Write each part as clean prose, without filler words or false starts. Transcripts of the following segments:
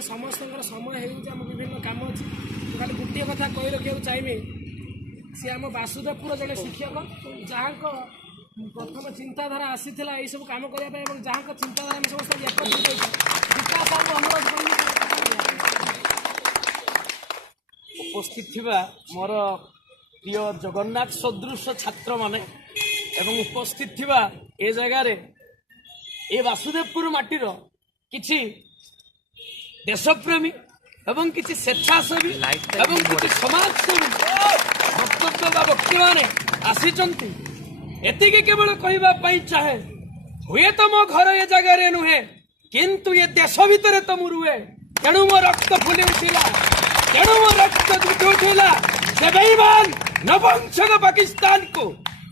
बर्तमान समस्त समय हो विभिन्न कम अच्छी खाली गोटे कथा कही रखा चाहिए सी आम वासुदेवपुर जड़े शिक्षक जहाँ प्रथम चिंताधारा आसी यही सब कम करने जहाँ चिंताधारा आम समस्त विकास अनुरोध उपस्थित थिबा मोर प्रिय जगन्नाथ सदृश छात्र माने एवं उपस्थित थिबा ए जगह रे ए वासुदेवपुर माटीर किछि देशप्रेमी एवं किछि स्वेच्छासेवी एवं किछि समाजसेवी वक्तव्य व्यक्ति माने आसीचंती एतिके केवल कहबा पई चाहे हुए तो मो घर ए जगह रे नुहे किंतु ये देश भितर तो मुरुए तेणु मो रक्त फुली उठिला तेणु मो रक्त उठिला से बेईमान नपुंसक पाकिस्तान को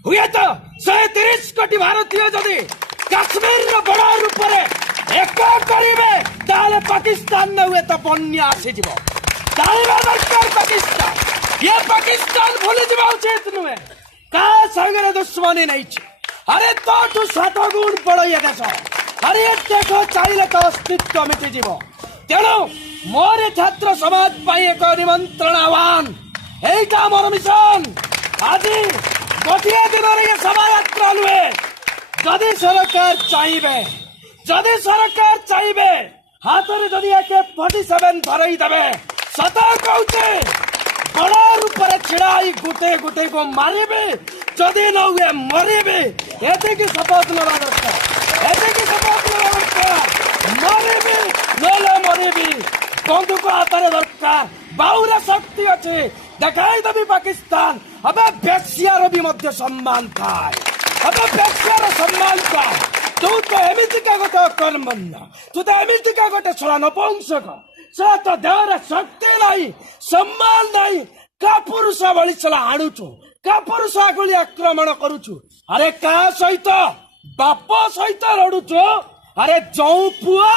हुए तो 130 कोटी भारतीय जदि काश्मीर बड़ रूप एक करेंगे ताले पाकिस्तान न हुए तो बन्या आसीज दरकार पाकिस्तान ये पाकिस्तान भूली जा उचित नुहे का संगे दुश्मनी नहीं अरे तो 7 गुण बड़ ये देश अरे देखो चाहिए तो अस्तित्व मिटिज तेणु मोर छात्र समाज एक निमंत्रण आह्वान यहीटा मोर मिशन आज गोटे दिन ये शोभायात्रा नुहे जदि सरकार चाहिए हाथ में जदि AK-47 धरई देवे सदा कहते बड़ा रूप छिड़ाई गुटे गुटे को मारे जदि न हुए मरे एति शपथ नवा दरकार मरे मरे बंदूक हाथ में दरकार बाहुर शक्ति अच्छे देखाई देवी पाकिस्तान अब बेसियार भी मध्य सम्मान थाए अब बेसियार सम्मान था तू तो एमितिका गोटे कर्मण्य तू तो एमितिका गोटे छड़ा नपुंसक से तो देहर शक्ति नहीं सम्मान नहीं का पुरुष भली चला आणुचु का पुरुष आगुली आक्रमण करुचु अरे का सहित बाप सहित लड़ुचु अरे जो पुआ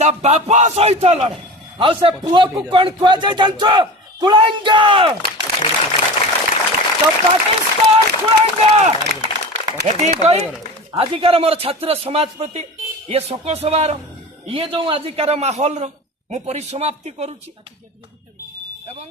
ता बाप सहित लड़े आ से पुआ को कौन खुआ जाए जानछो कुलांगा तो पाकिस्तान खुलांगा एति कही आजिकार मोर छात्र समाज प्रति ये शोक सभार ये जो आजिकार माहौल रो मु परिसमाप्ति करूची एवं